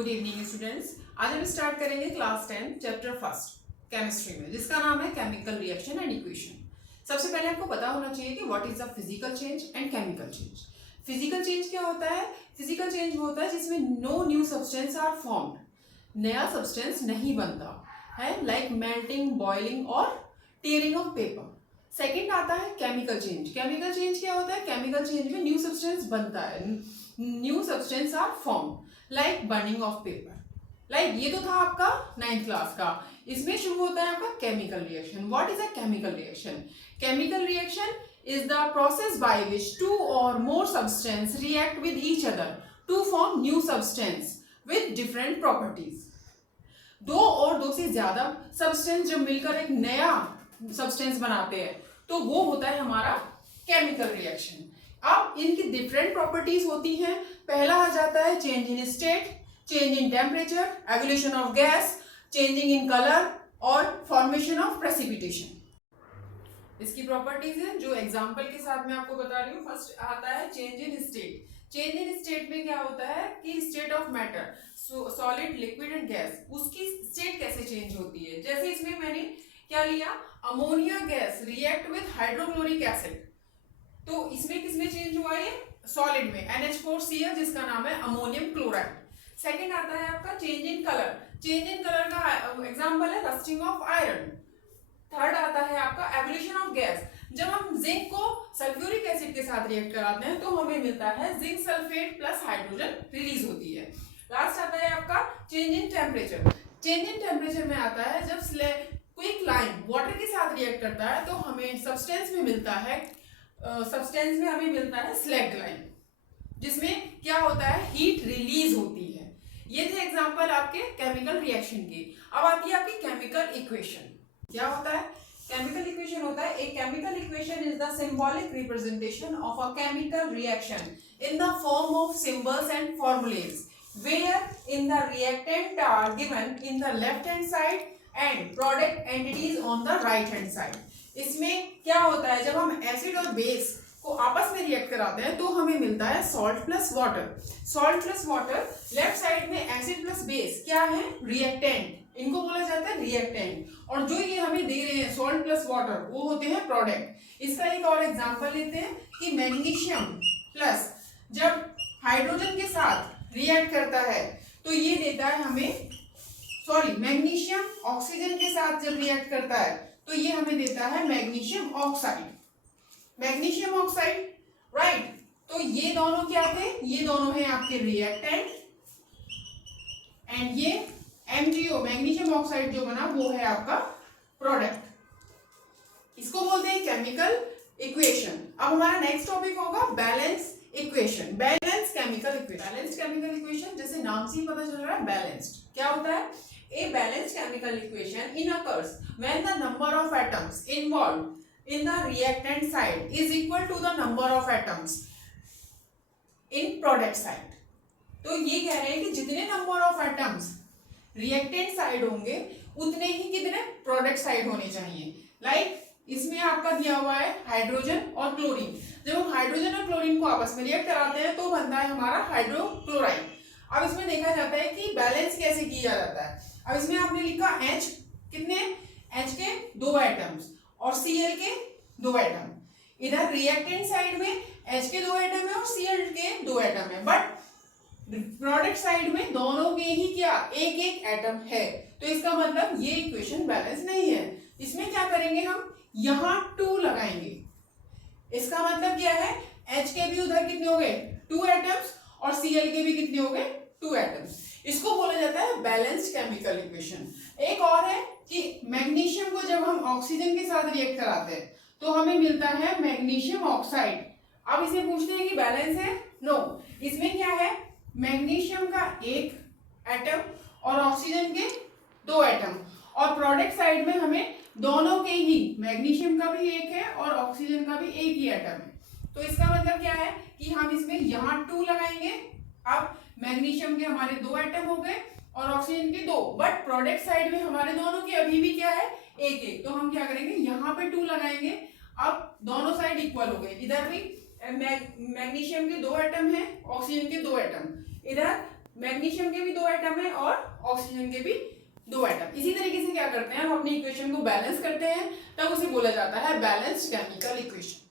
Good evening students. आज हम start करेंगे क्लास 10 चैप्टर फर्स्ट केमिस्ट्री में, जिसका नाम है केमिकल रिएक्शन एंड इक्वेशन। सबसे पहले आपको पता होना चाहिए कि what is the physical change and chemical change. Physical change क्या होता है? फिजिकल चेंज वो होता है जिसमें no new substance are formed, नया सब्सटेंस नहीं बनता है, लाइक मेल्टिंग, बॉइलिंग और टीयरिंग ऑफ पेपर। सेकेंड आता है केमिकल चेंज। केमिकल चेंज क्या होता है? केमिकल चेंज में न्यू सब्सटेंस बनता है, new substance are form, like burning of paper. Like ये तो था आपका 9th क्लास का। इसमें शुरू होता है आपका chemical reaction. What is a chemical reaction? Chemical reaction is the process by which two or more substance react with each other to form new substance with different properties. दो और दो से ज्यादा सब्सटेंस जब मिलकर एक नया सब्सटेंस बनाते हैं तो वो होता है हमारा केमिकल रिएक्शन। अब इनकी डिफरेंट प्रॉपर्टीज होती हैं। पहला आ जाता है change in state, change in temperature, evolution of gas, changing in colour और फॉर्मेशन ऑफ प्रेसिपिटेशन। इसकी प्रॉपर्टीज है जो एग्जांपल के साथ मैं आपको बता रही हूँ। फर्स्ट आता है change in state. Change in state में क्या होता है कि state of matter, solid, liquid and gas, उसकी स्टेट कैसे चेंज होती है। जैसे इसमें मैंने क्या लिया, ammonia gas react with hydrochloric acid, तो इसमें किसमें चेंज हुआ? ये सॉलिड में, NH4Cl, जिसका नाम है अमोनियम क्लोराइड। सेकेंड आता है आपका change in colour. Change in colour का एग्जांपल है रस्टिंग ऑफ आयरन। थर्ड आता है आपका एवोल्यूशन ऑफ गैस। जब हम जिंक को सल्फ्यूरिक एसिड के साथ रिएक्ट कराते हैं तो हमें मिलता है zinc sulphate plus hydrogen release होती है। लास्ट आता है आपका change in temperature. Change in temperature में आता है जब क्विक लाइम वाटर के साथ रिएक्ट करता है तो हमें सब्सटेंस में मिलता है स्लैग्ड लाइम, जिसमें क्या होता है, हीट रिलीज होती है। ये थे एग्जांपल आपके केमिकल रिएक्शन के। अब आती है आपकी केमिकल इक्वेशन। क्या होता है केमिकल इक्वेशन? होता है एक chemical equation is the symbolic representation of a chemical reaction in the form of symbols and formulas where in the reactant are given in the left hand side and product entities on the right hand side. इसमें क्या होता है, जब हम acid और base को आपस में रिएक्ट कराते हैं तो हमें मिलता है salt plus water. Salt plus water, left side में एसिड प्लस बेस क्या है, रिएक्टेंट, इनको बोला जाता है रिएक्टेंट। और जो ये हमें दे रहे हैं सॉल्ट प्लस वाटर, वो होते हैं प्रोडक्ट। इसका एक और एग्जांपल लेते हैं कि मैग्नीशियम प्लस जब हाइड्रोजन के साथ रिएक्ट करता है तो ये देता है हमें, मैग्नीशियम ऑक्सीजन के साथ जब रिएक्ट करता है तो ये हमें देता है magnesium oxide. Magnesium oxide, right. तो ये दोनों क्या थे? ये दोनों हैं आपके रिएक्टेंट, एंड ये MgO मैग्नीशियम ऑक्साइड जो बना वो है आपका प्रोडक्ट। इसको बोलते हैं केमिकल इक्वेशन। अब हमारा नेक्स्ट टॉपिक होगा balance equation. Balance chemical equation, जैसे नाम से ही पता चल रहा है बैलेंस्ड। क्या होता है? A balanced chemical equation occurs when the number of atoms involved in the reactant side is equal to the number of atoms in product side. तो ये कह रहे हैं कि जितने number of atoms reactant side होंगे उतने ही कितने प्रोडक्ट साइड होने चाहिए। लाइक इसमें आपका दिया हुआ है हाइड्रोजन और क्लोरीन। जब हम हाइड्रोजन और क्लोरीन को आपस में रिएक्ट कराते हैं तो बनता है हमारा हाइड्रोक्लोराइड। अब इसमें देखा जाता है कि बैलेंस कैसे किया जाता है। अब इसमें आपने लिखा H, कितने H के 2 एटम्स और Cl के 2 एटम। इधर रिएक्टेंट साइड में H के 2 एटम है और Cl के 2 एटम है, बट प्रोडक्ट साइड में दोनों के ही क्या एक एक एटम है। तो इसका मतलब ये इक्वेशन बैलेंस नहीं है। इसमें क्या करेंगे, हम यहाँ 2 लगाएंगे। इसका मतलब क्या है, H के भी उधर कितने हो गए 2 एटम्स और Cl के भी कितने हो गए 2 एटम्स। इसको बोला जाता है बैलेंस्ड केमिकल इक्वेशन। एक और है कि मैग्नीशियम को जब हम ऑक्सीजन के साथ रिएक्ट कराते हैं तो हमें मिलता है मैग्नीशियम ऑक्साइड। अब इसे पूछते हैं कि बैलेंस है? नो। इसमें क्या है, मैग्नीशियम का 1 एटम और ऑक्सीजन के 2 एटम, और प्रोडक्ट साइड में हमें दोनों के ही, मैग्नीशियम का भी 1 है और ऑक्सीजन का भी 1 ही एटम है। तो इसका मतलब क्या है कि हम इसमें यहाँ 2 लगाएंगे। अब मैग्नीशियम के हमारे 2 एटम हो गए और ऑक्सीजन के 2, बट प्रोडक्ट साइड में हमारे दोनों के अभी भी क्या है 1-1। तो हम क्या करेंगे, यहाँ पे 2 लगाएंगे। अब दोनों साइड इक्वल हो गए। इधर भी मैग्नीशियम के 2 एटम है, ऑक्सीजन के 2 एटम, इधर मैग्नीशियम के भी 2 एटम है और ऑक्सीजन के भी 2 एटम। इसी तरीके से क्या करते हैं, हम अपनी इक्वेशन को बैलेंस करते हैं, तब उसे बोला जाता है बैलेंस्ड केमिकल इक्वेशन।